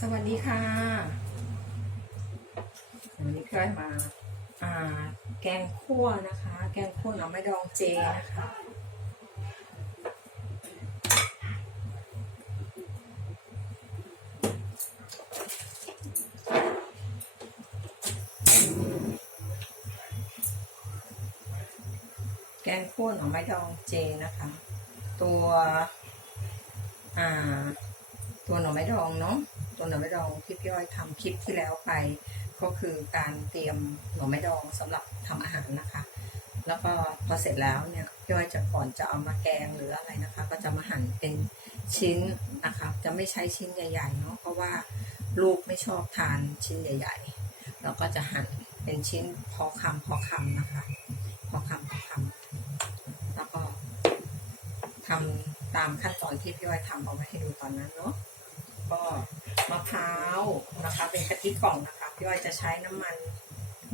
สวัสดีค่ะ วันนี้พี่อ้อยมาอ่าแกงคั่วนะคะ แกงคั่วหน่อไม้ดองเจนะคะ แกงคั่วหน่อไม้ดองเจนะคะ ตัว อ่า ตัวหน่อไม้ดองเนาะ หน่อไม้ดองที่พี่อ้อยทำคลิปที่แล้วไป ก็คือการเตรียมหน่อไม้ดองสำหรับทำอาหารนะคะ แล้วก็พอเสร็จแล้วเนี่ยพี่อ้อยจะก่อนจะเอามาแกงหรืออะไรนะคะ ก็จะมาหั่นเป็นชิ้นนะคะจะไม่ใช้ชิ้นใหญ่ๆเนาะเพราะว่าลูกไม่ชอบทานชิ้นใหญ่ ๆ เราก็จะหั่นเป็นชิ้นพอคำพอคำนะคะ พอคำพอคำแล้วก็ทำตามขั้นตอนที่พี่อ้อยทำเอาไว้ให้ดูตอนนั้นเนาะ ก็มะพร้าวนะคะ เป็นกะทิกล่องนะคะพี่อ้อยจะใช้น้ำมัน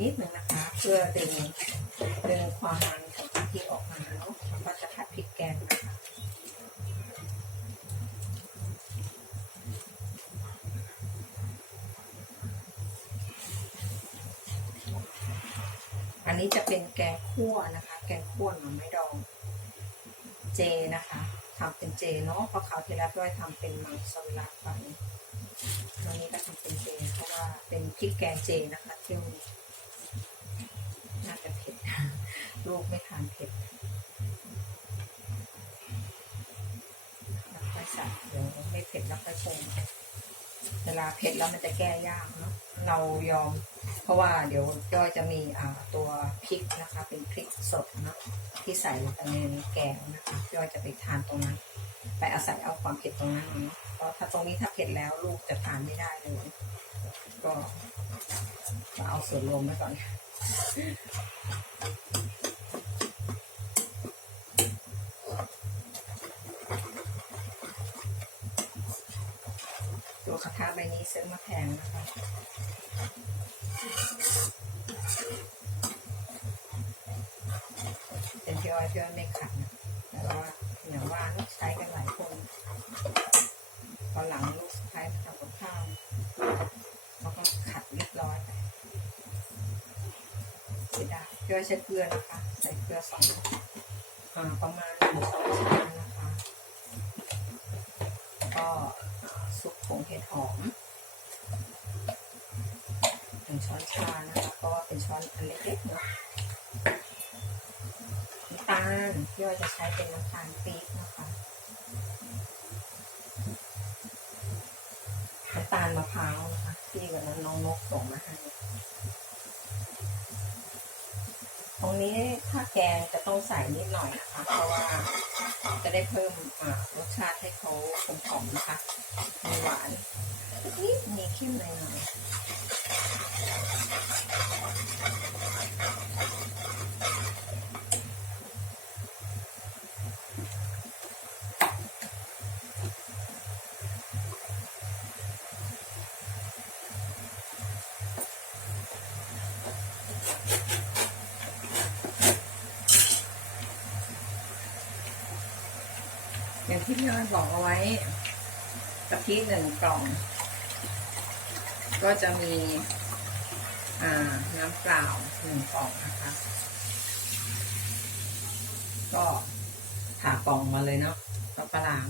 นิดหนึ่งนะคะ เพื่อดึงดึงความมันของกะทิออกมาเนาะแล้วก็จะผัดพริกแกงนะคะอันนี้จะเป็นแกงคั่วนะคะ แกงคั่วหน่อไม้ดอง เจนะคะ ทำเป็นเจเนาะเพราะเขาวที่แล้วพี่อ้อยทำเป็นมังสวิรัตไปตอนนี้ก็ทำเป็นเจเพราะว่าเป็นพริกแกงเจนะคะเที่ยวนี้น่าจะเผ็ดลูกไม่ทานเผ็ดแล้วค่อยใส่เดี๋ยวไม่เผ็ดแล้วค่อยปรุง เวลาเผ็ดแล้วมันจะแก้ยากเนาะเรายอม เพราะว่าเดี๋ยวย่อยจะมีอ่าตัวพริกนะคะ เป็นพริกสดเนาะที่ใส่ลงไปในแกงนะคะย่อยจะไปทานตรงนั้น ไปอาศัยเอาความเผ็ดตรงนั้นเนาะเพราะถ้าตรงนี้ถ้าเผ็ดแล้วลูกจะทานไม่ได้เลยก็เอาส่วนรวมไว้ก่อน ตัวกระทะใบนี้ซื้อมาแพงนะคะเป็นพี่อ้อยพี่อ้อยไม่ขัดนะแต่ว่าอย่างว่าลูกใช้กันหลายคนตอนหลังลูกใช้ทำกับข้าวเขาก็ขัดเรียบร้อยไปเสียดายพี่อ้อยใช้เกลือนะคะ ใส่เกลือสองอ่าประมาณหนึ่งช้อนชานะคะแล้วก็ซุปผงเห็ดหอมหนึ่งช้อนชานะคะเพราะว่าเป็นช้อนอันเล็กๆเนาะน้ำตาลที่เราจะใช้เป็นน้ำตาลปี๊บนะคะน้ำตาลมะพร้าวนะคะที่วันนั้นน้องนกส่งมาให้ตรงนี้ถ้าแกงจะต้องใส่นิดหน่อยนะคะเพราะว่า จะได้เพิ่มรสชาติให้เขากลมกล่อมนะคะมีหวานนิดมีเข้มหน่อยๆอยางที่พี่น้อยบอกเอาไว้กะทิหนึ่งกล่อง ก็จะมีน้ำเปล่าหนึ่งกล่องนะคะ ก็ผ่ากล่องมาเลยเนาะก็กระล้าง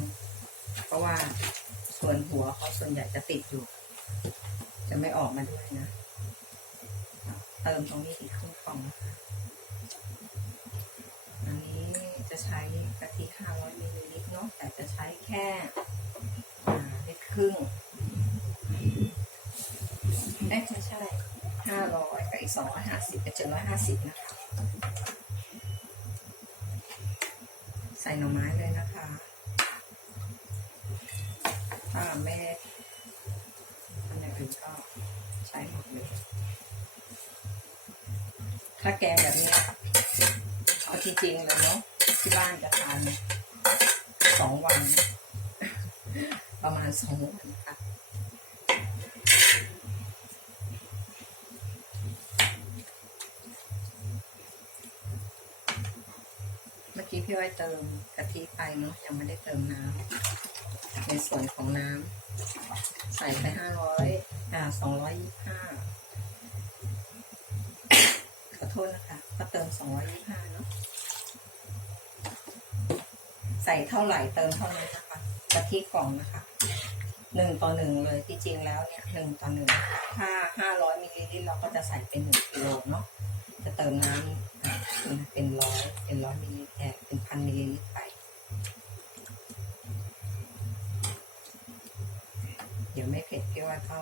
เพราะว่าส่วนหัวเขาส่วนใหญ่จะติดอยู่ จะไม่ออกมาด้วยนะ เติมตรงนี้อีกครึ่งกล่องนะคะอันนี้จะใช้กะทิ500มิลลิลิตร นาะแต่จะใช้แค่อ่าลิตรครึ่งเอ๊ะไม่ใช่500กับอีก250เป็น750นะคะ ใส่หน่อไม้เลยนะคะถ้าไม่ได้ทำอย่างอื่นก็ใช้หมดเลยถ้าแกงแบบนี้เอาจริงๆเลยเนาะที่บ้านจะทาน สองวัน ประมาณสองวันค่ะเมื่อกี้พี่อ้เติมกะทิไปเนาะยังไม่ได้เติมน้ำในส่วนของน้ำใส่ไปห้าร้อยอ่าสองร้อยยี่ห้าขอโทษนะคะก็เติมสองร้อยยี่ห้าเนาะ ส่เท่าไหร่เติมเท่านั้นนะคะกะทิกล่องนะคะหนึ่งต่อหนึ่งเลยที่จริงแล้วเนี่ยหนึ่งต่อหนึ่งถ้าห้าร้อยมิลลิลิตรเราก็จะใส่เป็นหนึ่งกิโลเนาะจะเติมน้ำเป็นร้อยเป็นร้อยมิลลิลิตรแอบเป็นพันมิลลิลิตรไป เดี๋ยวไม่เผ็ดพี่ว่าก็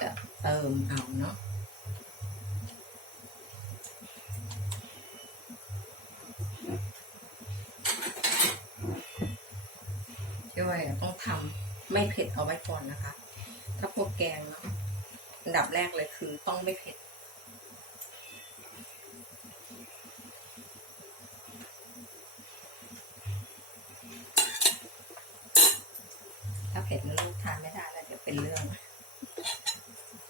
จะเติมเอาเนาะ พี่ว่าต้องทำไม่เผ็ดเอาไว้ก่อนนะคะ ถ้าพวกแกงเนาะอันดับแรกเลยคือต้องไม่เผ็ดถ้าเผ็ดลูกทานไม่ได้แล้วเดี๋ยวเป็นเรื่อง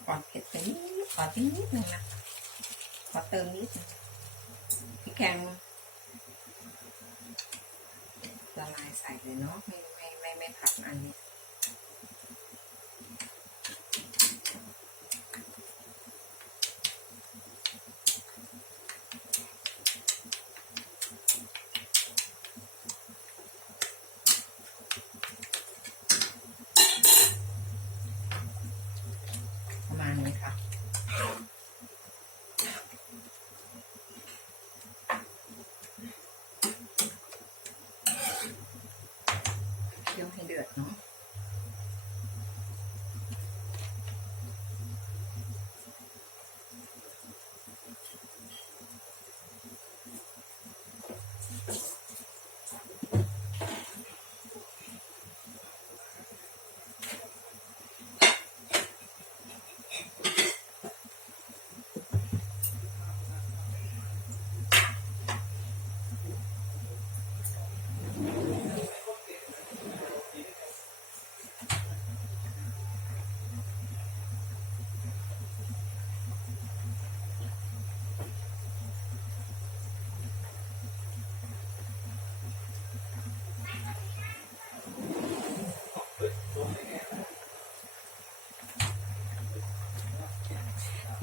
ก่อนเผ็ดไปนิดขอทิ้งนิดนึงนะขอเติมนิดพริกแกงละลายใส่เลยเนาะ ไม่ผัดอันนี้ ประมาณนี้ค่ะ เคี่ยวให้เดือดเนาะ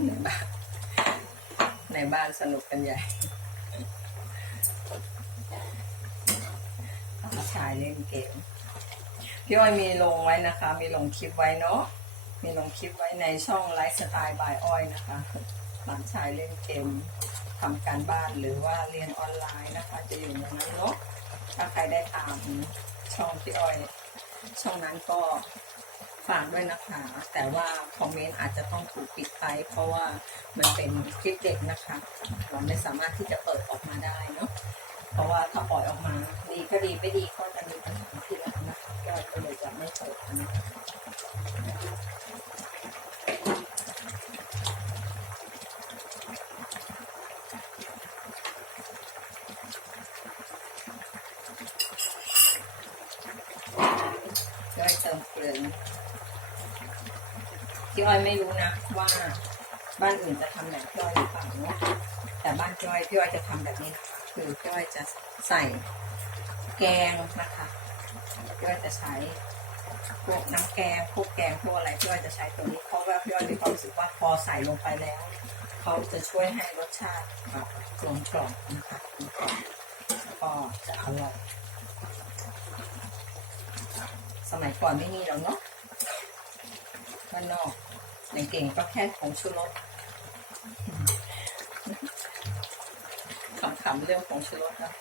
ในบ้านในบ้านสนุกกันใหญ่ชายเล่นเกม พี่อ้อยมีลงไว้นะคะ มีลงคลิปไว้เนาะ มีลงคลิปไว้ในช่องไลฟ์สไตล์บายอ้อยนะคะ หลานชายเล่นเกมทำการบ้านหรือว่าเรียนออนไลน์นะคะ จะอยู่ในนั้นเนาะ ถ้าใครได้ตามช่องพี่อ้อย ช่องนั้นก็ ฝากด้วยนะคะ แต่ว่าคอมเมนต์อาจจะต้องถูกปิดไป เพราะว่ามันเป็นคลิปเด็กนะคะ เราไม่สามารถที่จะเปิดออกมาได้เนาะเพราะว่าถ้าปล่อยออกมา ดีก็ดีไม่ดีก็จะมีปัญหาที่หลังนะคะก็เลยจะไม่เปิดนะคะ ย่อยเติมเกลือ พี่อ้อยไม่รู้นะว่าบ้านอื่นจะทำแบบพี่อ้อยหรือเปล่าเนาะแต่บ้านพี่อ้อยพี่อ้อยจะทำแบบนี้นะคะคือพี่อ้อยจะใส่แกงนะคะพี่อ้อยจะใช้พวกน้ำแกงพวกแกงพวกอะไรพี่อ้อยจะใช้ตัวนี้เพราะว่าพี่อ้อยมีความรู้สึกว่าพอใส่ลงไปแล้ว เขาจะช่วยให้รสชาติแบบกลมกล่อมนะคะแล้วก็จะอร่อยสมัยก่อนไม่มีแล้วเนาะบ้านนอก ในเก่งก็แค่ผงชูรสขำๆเรื่องผงชูรสนะ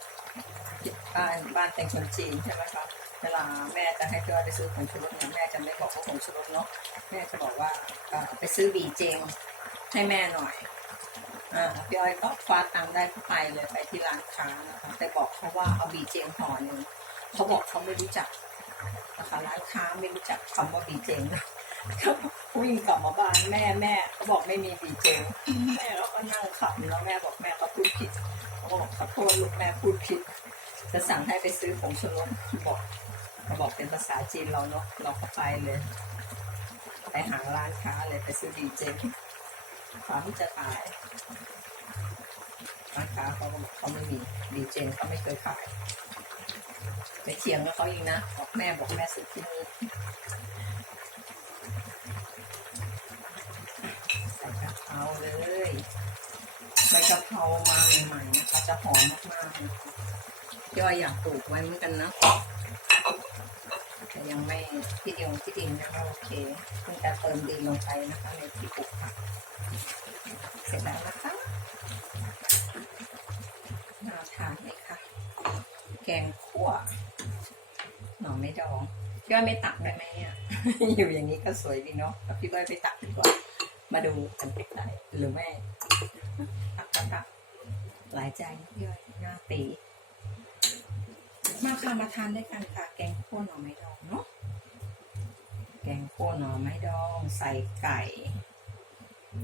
บ้านบ้านเป็นคนจีนใช่ไหมคะเวลาแม่จะให้พี่อ้อยไปซื้อผงชูรสเนี่ยแม่จะไม่บอกว่าผงชูรสเนาะแม่จะบอกว่าไปซื้อบีเจงให้แม่หน่อยอ่าพี่อ้อยก็คว้าตังค์ได้ก็ไปเลยไปที่ร้านค้านะคะแต่บอกเขาว่าเอาบีเจงห่อหนึ่งเขาบอกเขาไม่รู้จักนะคะร้านค้าไม่รู้จักคำว่าบีเจงนะ เขาวิ่งกลับมาบ้านแม่แม่เขาบอกไม่มีบีเจแม่เราก็นั่งขับแล้วแม่บอกแม่เขาพูดผิดเขาบอกขอโทษลูกแม่พูดผิด จะสั่งให้ไปซื้อผงชูรสบอกเขาบอกเป็นภาษาจีนเราเนาะเราก็ไปเลย ไปหาร้านค้าเลยไปซื้อบีเจความที่จะตายร้านค้าเขาบอกเขาไม่มีบีเจเขาไม่เคยขายไปเถียงกับเขาอีกนะบอกแม่บอกแม่ซื้อที่นี่ เพราเลยใบกะเพรามาใหม่ๆนะคะจะหอมมากๆนะคะย่อยอยากปลูกไว้เหมือนกันนะแต่ยังไม่ที่ดินที่ดินยังไม่โอเคเพิ่งจะเติมดินลงไปนะคะในที่ปลูกผักเสร็จแล้วนะคะน่าทานไหมคะแกงขั่วหน่อไม่ดองพี่ว่าไม่ตักได้ไหมเนี่ยอยู่อย่างนี้ก็สวยดีเนาะพี่ว่าไปตักดีกว่า มาดูกันไปได้หรือไม่ตักตักตักหลายใจนะพี่ว่าหน้าตี มาค่ะมาทานด้วยกันค่ะแกงคั่วหน่อไม้ดองเนาะแกงคั่วหน่อไม้ดองใส่ไก่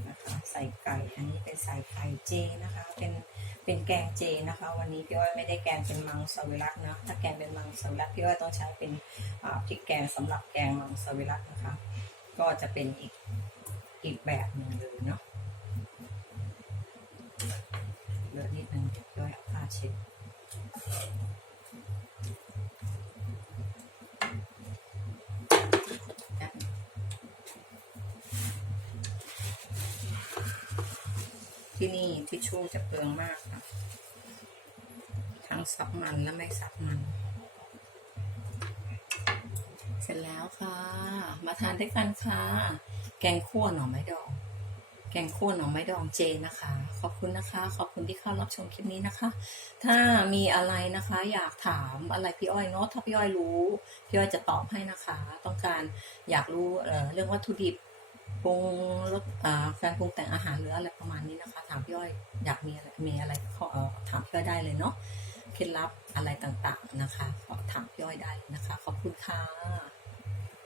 นะคะใส่ไก่อันนี้เป็นใส่ไก่เจนะคะ เป็นเป็นแกงเจนะคะ วันนี้พี่อ้อยไม่ได้แกงเป็นมังสวิรัตนะถ้าแกงเป็นมังสวิรัตพี่อ้อยต้องใช้เป็นอ่าพริกแกงสำหรับแกงมังสวิรัตนะคะ ก็จะเป็นอีก อีกแบบหนึ่งเลยเนาะเหลือนิดนึงเดี๋ยวพี่อ้อยเอาผ้าเช็ดที่นี่ทิชชู่จะเปลืองมากค่ะ ทั้งซับมันและไม่ซับมัน เสร็จแล้วค่ะ มาทานด้วยกันค่ะ แกงคั่วหน่อไม้ดอง แกงคั่วหน่อไม้ดองเจนะคะ ขอบคุณนะคะ ขอบคุณที่เข้ารับชมคลิปนี้นะคะ ถ้ามีอะไรนะคะ อยากถามอะไรพี่อ้อยเนาะถ้าพี่อ้อยรู้พี่อ้อยจะตอบให้นะคะ ต้องการอยากรู้เเรื่องวัตถุดิบปรุงรสการปรุงแต่งอาหารหรืออะไรประมาณนี้นะคะ ถามพี่อ้อยอยากมีอะไรมีอะไรขออถามพี่อ้อยได้เลยเนาะเคล็ดลับอะไรต่างๆนะคะ ขอถามพี่อ้อยได้นะคะ ขอบคุณค่ะ